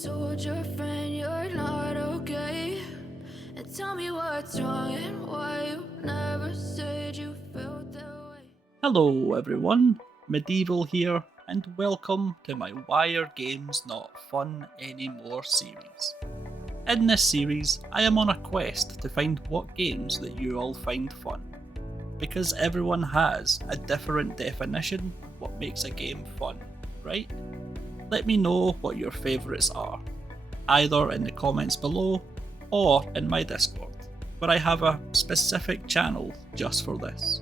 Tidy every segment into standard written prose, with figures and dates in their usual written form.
told your friend you're not okay? And tell me what's wrong and why you never said you felt that way. Hello everyone, Medieval here, and welcome to my Why Are Games Not Fun Anymore series. In this series, I am on a quest to find what games that you all find fun, because everyone has a different definition of what makes a game fun, right? Let me know what your favourites are, either in the comments below or in my Discord, where I have a specific channel just for this.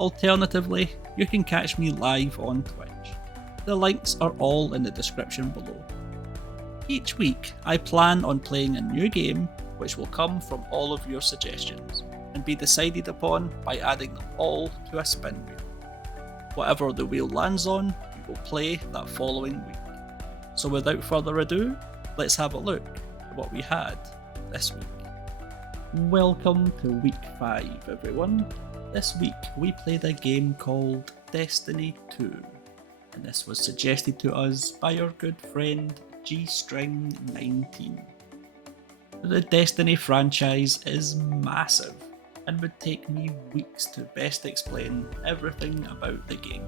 Alternatively, you can catch me live on Twitch. The links are all in the description below. Each week, I plan on playing a new game which will come from all of your suggestions and be decided upon by adding them all to a spin wheel. Whatever the wheel lands on, we will play that following week. So without further ado, let's have a look at what we had this week. Welcome to week 5 everyone. This week we played a game called Destiny 2, and this was suggested to us by our good friend G-String19. The Destiny franchise is massive and would take me weeks to best explain everything about the game.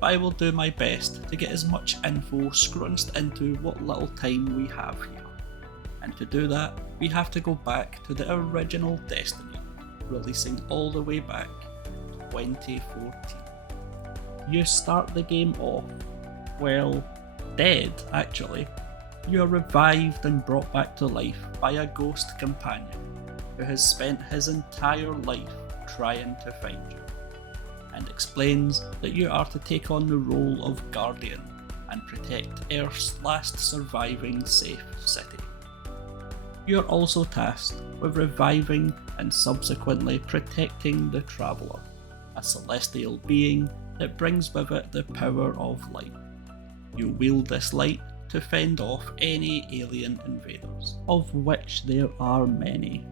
But I will do my best to get as much info scrunched into what little time we have here. And to do that, we have to go back to the original Destiny, releasing all the way back 2014. You start the game off, well, dead actually. You are revived and brought back to life by a ghost companion who has spent his entire life trying to find you, and explains that you are to take on the role of Guardian and protect Earth's last surviving safe city. You are also tasked with reviving and subsequently protecting the Traveller, a celestial being that brings with it the power of light. You wield this light to fend off any alien invaders, of which there are many.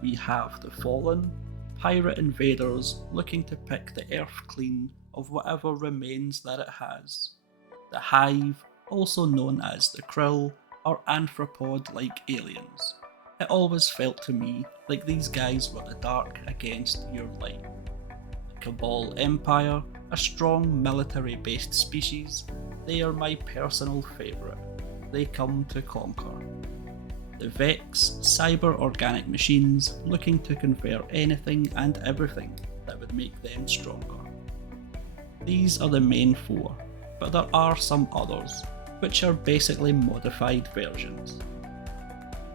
We have the Fallen, pirate invaders looking to pick the Earth clean of whatever remains that it has. The Hive, also known as the Krill, are anthropod-like aliens. It always felt to me like these guys were the dark against your light. The Cabal Empire, a strong military-based species, they are my personal favourite. They come to conquer. The Vex, cyber-organic machines looking to confer anything and everything that would make them stronger. These are the main 4, but there are some others, which are basically modified versions.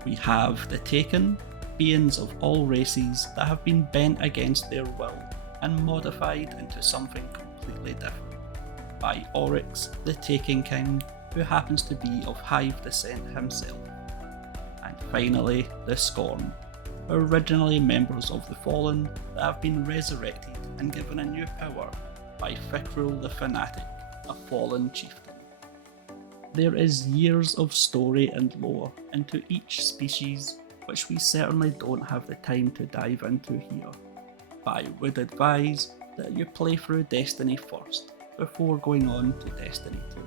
We have the Taken, beings of all races that have been bent against their will and modified into something completely different, by Oryx, the Taken King, who happens to be of Hive descent himself. And finally, the Scorn, originally members of the Fallen that have been resurrected and given a new power by Fikrul the Fanatic, a Fallen chieftain. There is years of story and lore into each species, which we certainly don't have the time to dive into here, but I would advise that you play through Destiny first, before going on to Destiny 2.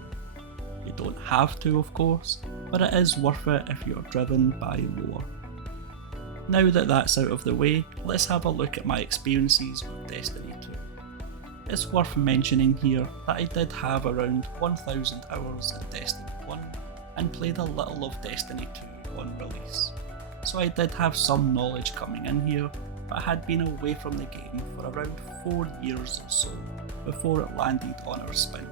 You don't have to, of course, but it is worth it if you're driven by lore. Now that that's out of the way, let's have a look at my experiences with Destiny 2. It's worth mentioning here that I did have around 1000 hours in Destiny 1 and played a little of Destiny 2 on release. So I did have some knowledge coming in here, but I had been away from the game for around 4 years or so before it landed on our spin.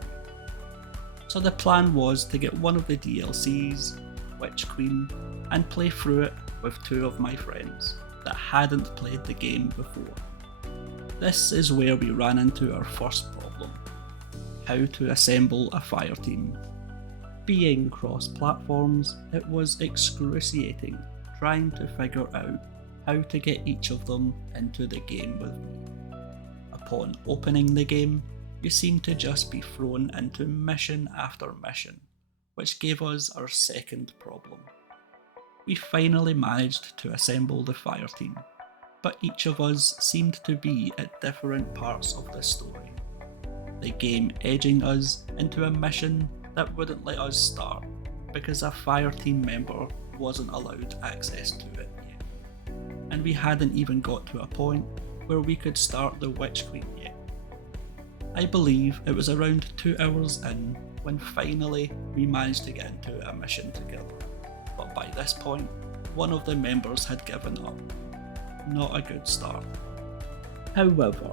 So the plan was to get one of the DLCs, Witch Queen, and play through it with 2 of my friends that hadn't played the game before. This is where we ran into our first problem: how to assemble a fire team. Being cross-platforms, it was excruciating trying to figure out how to get each of them into the game with me. Upon opening the game, you seem to just be thrown into mission after mission, which gave us our second problem. We finally managed to assemble the fire team, but each of us seemed to be at different parts of the story. The game edging us into a mission that wouldn't let us start, because a fireteam member wasn't allowed access to it yet. And we hadn't even got to a point where we could start the Witch Queen yet. I believe it was around 2 hours in when finally we managed to get into a mission together. But by this point, one of the members had given up. Not a good start. However,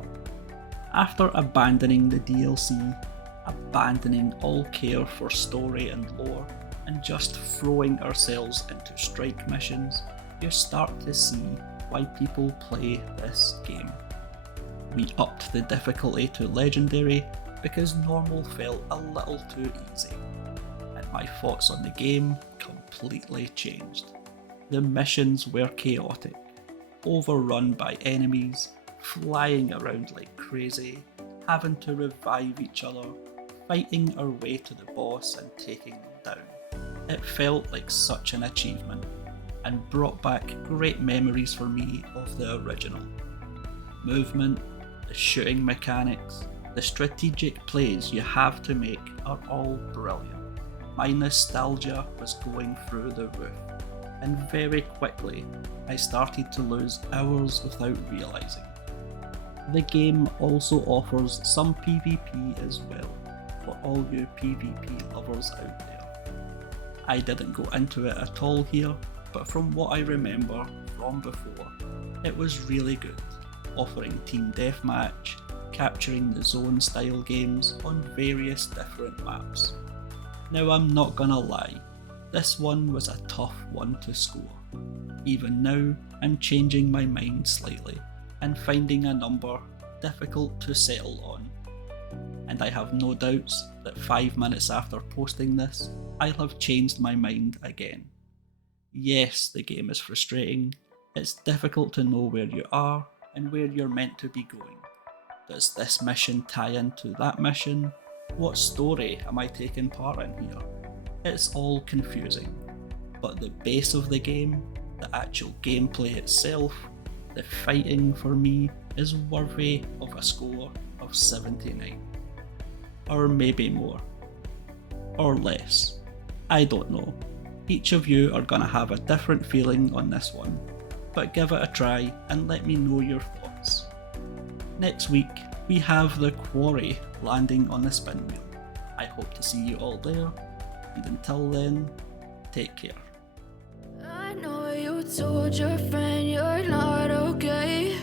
after abandoning the DLC, abandoning all care for story and lore, and just throwing ourselves into strike missions, you start to see why people play this game. We upped the difficulty to legendary because normal felt a little too easy, and my thoughts on the game completely changed. The missions were chaotic, overrun by enemies, flying around like crazy, having to revive each other, fighting our way to the boss and taking them down. It felt like such an achievement, and brought back great memories for me of the original. Movement, the shooting mechanics, the strategic plays you have to make are all brilliant. My nostalgia was going through the roof, and very quickly I started to lose hours without realising. The game also offers some PvP as well, for all you PvP lovers out there. I didn't go into it at all here, but from what I remember from before, it was really good, offering team deathmatch, capturing the zone style games on various different maps. Now I'm not gonna lie, this one was a tough one to score. Even now, I'm changing my mind slightly and finding a number difficult to settle on. And I have no doubts that 5 minutes after posting this, I'll have changed my mind again. Yes, the game is frustrating. It's difficult to know where you are and where you're meant to be going. Does this mission tie into that mission? What story am I taking part in here? It's all confusing, but the base of the game, the actual gameplay itself, the fighting for me is worthy of a score of 79. Or maybe more. Or less. I don't know. Each of you are gonna have a different feeling on this one, but give it a try and let me know your thoughts. Next week, we have the Quarry landing on the spin wheel. I hope to see you all there, and until then, take care. I know you told your friend you're not okay,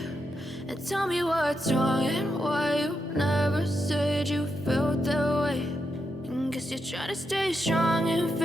and tell me what's wrong and why you never said you felt that way. And guess you're trying to stay strong and